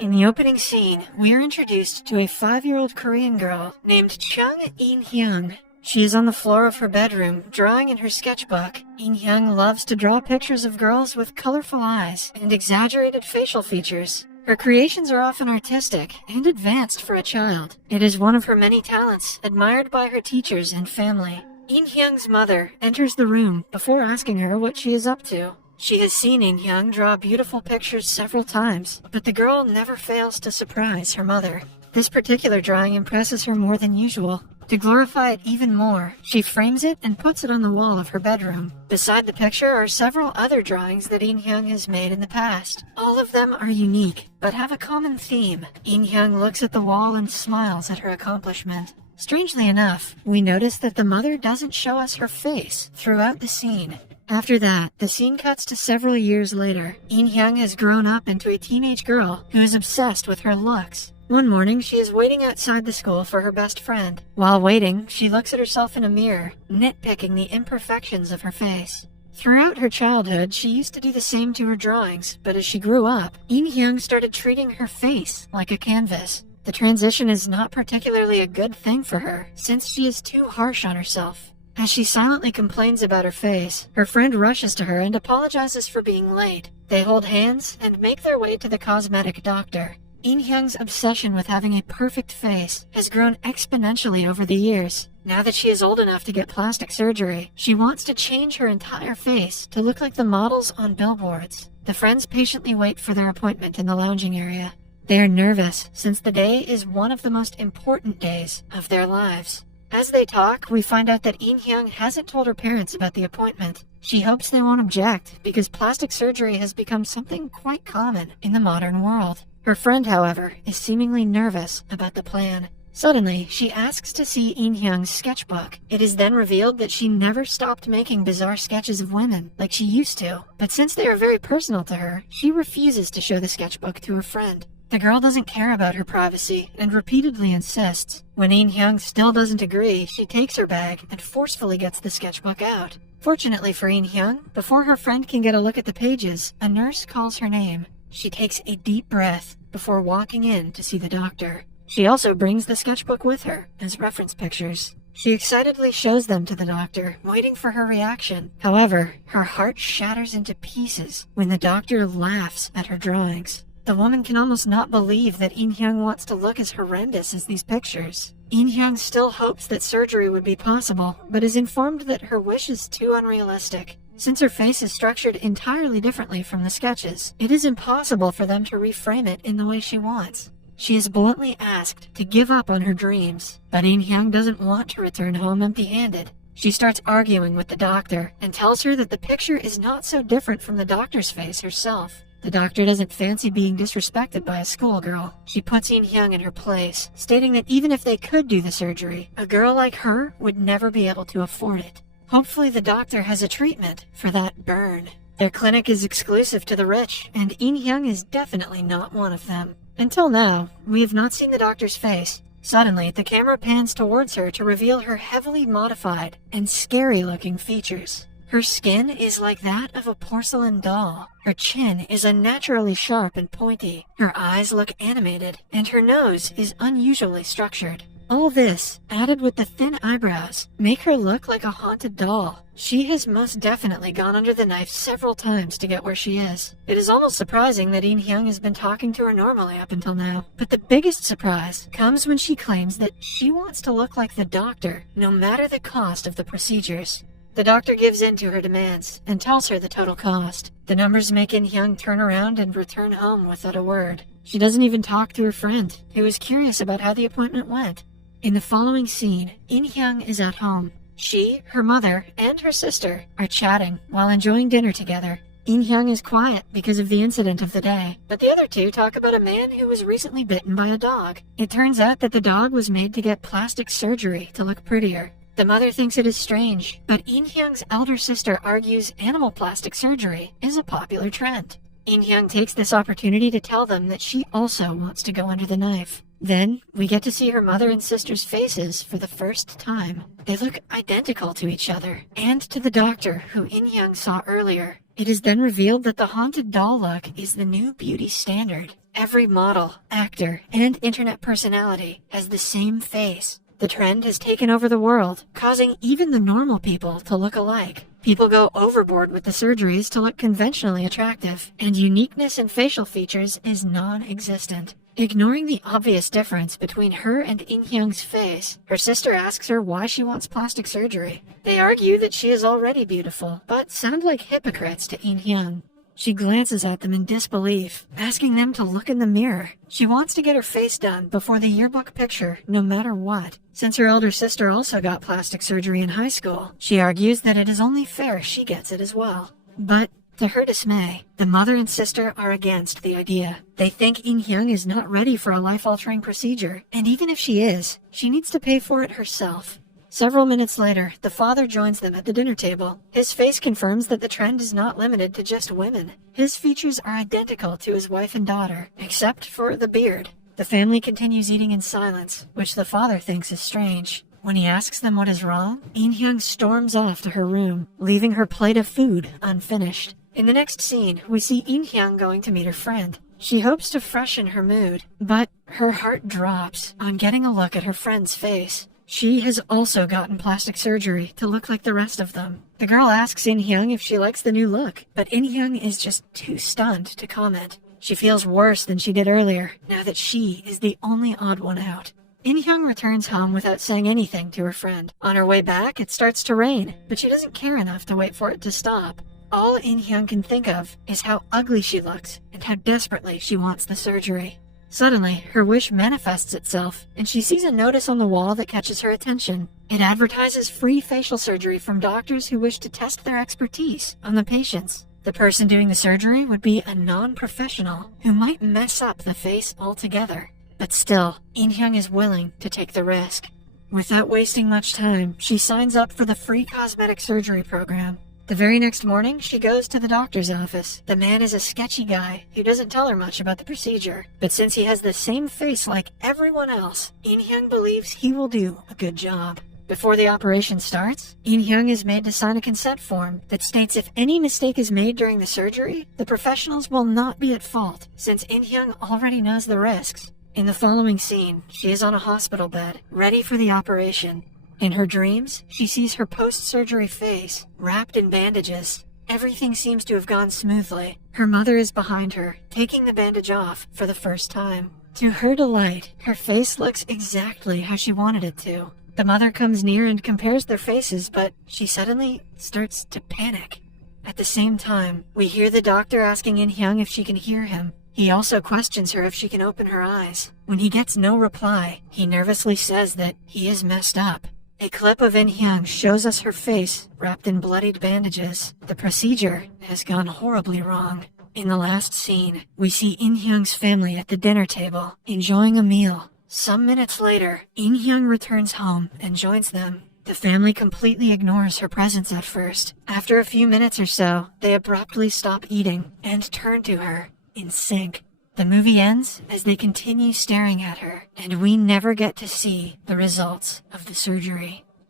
In the opening scene, we are introduced to a 5-year-old Korean girl named Chung In-hyung. She is on the floor of her bedroom, drawing in her sketchbook. In-hyung loves to draw pictures of girls with colorful eyes and exaggerated facial features. Her creations are often artistic and advanced for a child. It is one of her many talents, admired by her teachers and family. In-hyung's mother enters the room before asking her what she is up to. She has seen In-hyung draw beautiful pictures several times, but the girl never fails to surprise her mother. This particular drawing impresses her more than usual. To glorify it even more, she frames it and puts it on the wall of her bedroom. Beside the picture are several other drawings that In-hyung has made in the past. All of them are unique, but have a common theme. In-hyung looks at the wall and smiles at her accomplishment. Strangely enough, we notice that the mother doesn't show us her face throughout the scene. After that, the scene cuts to several years later. In-hyung has grown up into a teenage girl who is obsessed with her looks. One morning, she is waiting outside the school for her best friend. While waiting, she looks at herself in a mirror, nitpicking the imperfections of her face. Throughout her childhood, she used to do the same to her drawings, but as she grew up, In-hyung started treating her face like a canvas. The transition is not particularly a good thing for her, since she is too harsh on herself. As she silently complains about her face, her friend rushes to her and apologizes for being late. They hold hands and make their way to the cosmetic doctor. In-hyung's obsession with having a perfect face has grown exponentially over the years. Now that she is old enough to get plastic surgery, she wants to change her entire face to look like the models on billboards. The friends patiently wait for their appointment in the lounging area. They are nervous, since the day is one of the most important days of their lives. As they talk, we find out that In-hyung hasn't told her parents about the appointment. She hopes they won't object, because plastic surgery has become something quite common in the modern world. Her friend, however, is seemingly nervous about the plan. Suddenly, she asks to see In-hyung's sketchbook. It is then revealed that she never stopped making bizarre sketches of women like she used to. But since they are very personal to her, she refuses to show the sketchbook to her friend. The girl doesn't care about her privacy and repeatedly insists. When In-hyung still doesn't agree, she takes her bag and forcefully gets the sketchbook out. Fortunately for In-hyung, before her friend can get a look at the pages, a nurse calls her name. She takes a deep breath before walking in to see the doctor. She also brings the sketchbook with her as reference pictures. She excitedly shows them to the doctor, waiting for her reaction. However, her heart shatters into pieces when the doctor laughs at her drawings. The woman can almost not believe that In-hyung wants to look as horrendous as these pictures. In-hyung still hopes that surgery would be possible, but is informed that her wish is too unrealistic. Since her face is structured entirely differently from the sketches, it is impossible for them to reframe it in the way she wants. She is bluntly asked to give up on her dreams, but In-hyung doesn't want to return home empty-handed. She starts arguing with the doctor and tells her that the picture is not so different from the doctor's face herself. The doctor doesn't fancy being disrespected by a schoolgirl. She puts In-hyung in her place, stating that even if they could do the surgery, a girl like her would never be able to afford it. Hopefully the doctor has a treatment for that burn. Their clinic is exclusive to the rich, and In-hyung is definitely not one of them. Until now, we have not seen the doctor's face. Suddenly, the camera pans towards her to reveal her heavily modified and scary-looking features. Her skin is like that of a porcelain doll. Her chin is unnaturally sharp and pointy. Her eyes look animated, and her nose is unusually structured. All this, added with the thin eyebrows, make her look like a haunted doll. She has most definitely gone under the knife several times to get where she is. It is almost surprising that In-hyung has been talking to her normally up until now. But the biggest surprise comes when she claims that she wants to look like the doctor, no matter the cost of the procedures. The doctor gives in to her demands and tells her the total cost. The numbers make In-hyung turn around and return home without a word. She doesn't even talk to her friend, who is curious about how the appointment went. In the following scene, In-hyung is at home. She, her mother, and her sister are chatting while enjoying dinner together. In-hyung is quiet because of the incident of the day, but the other two talk about a man who was recently bitten by a dog. It turns out that the dog was made to get plastic surgery to look prettier. The mother thinks it is strange, but In-hyung's elder sister argues animal plastic surgery is a popular trend. In-hyung takes this opportunity to tell them that she also wants to go under the knife. Then, we get to see her mother and sister's faces for the first time. They look identical to each other, and to the doctor who In-hyung saw earlier. It is then revealed that the haunted doll look is the new beauty standard. Every model, actor, and internet personality has the same face. The trend has taken over the world, causing even the normal people to look alike. People go overboard with the surgeries to look conventionally attractive, and uniqueness in facial features is non-existent. Ignoring the obvious difference between her and In-hyung's face, her sister asks her why she wants plastic surgery. They argue that she is already beautiful, but sound like hypocrites to In-hyung. She glances at them in disbelief, asking them to look in the mirror. She wants to get her face done before the yearbook picture, no matter what. Since her elder sister also got plastic surgery in high school, she argues that it is only fair she gets it as well. But to her dismay, the mother and sister are against the idea. They think In-hyung is not ready for a life-altering procedure, and even if she is, she needs to pay for it herself. Several minutes later, the father joins them at the dinner table. His face confirms that the trend is not limited to just women. His features are identical to his wife and daughter, except for the beard. The family continues eating in silence, which the father thinks is strange. When he asks them what is wrong, In-hyung storms off to her room, leaving her plate of food unfinished. In the next scene, we see In-hyung going to meet her friend. She hopes to freshen her mood, but her heart drops on getting a look at her friend's face. She has also gotten plastic surgery to look like the rest of them. The girl asks In-hyung if she likes the new look, but In-hyung is just too stunned to comment. She feels worse than she did earlier, now that she is the only odd one out. In-hyung returns home without saying anything to her friend. On her way back, it starts to rain, but she doesn't care enough to wait for it to stop. All In-hyung can think of is how ugly she looks and how desperately she wants the surgery. Suddenly, her wish manifests itself, and she sees a notice on the wall that catches her attention. It advertises free facial surgery from doctors who wish to test their expertise on the patients. The person doing the surgery would be a non-professional who might mess up the face altogether. But still, In-hyung is willing to take the risk. Without wasting much time, she signs up for the free cosmetic surgery program. The very next morning, she goes to the doctor's office. The man is a sketchy guy who doesn't tell her much about the procedure. But since he has the same face like everyone else, In-hyung believes he will do a good job. Before the operation starts, In-hyung is made to sign a consent form that states if any mistake is made during the surgery, the professionals will not be at fault, since In-hyung already knows the risks. In the following scene, she is on a hospital bed, ready for the operation. In her dreams, she sees her post-surgery face, wrapped in bandages. Everything seems to have gone smoothly. Her mother is behind her, taking the bandage off for the first time. To her delight, her face looks exactly how she wanted it to. The mother comes near and compares their faces, but she suddenly starts to panic. At the same time, we hear the doctor asking In-hyung if she can hear him. He also questions her if she can open her eyes. When he gets no reply, he nervously says that he is messed up. A clip of In-hyung shows us her face wrapped in bloodied bandages. The procedure has gone horribly wrong. In the last scene, we see In-hyung's family at the dinner table, enjoying a meal. Some minutes later, In-hyung returns home and joins them. The family completely ignores her presence at first. After a few minutes or so, they abruptly stop eating and turn to her in sync. The movie ends as they continue staring at her, and we never get to see the results of the surgery.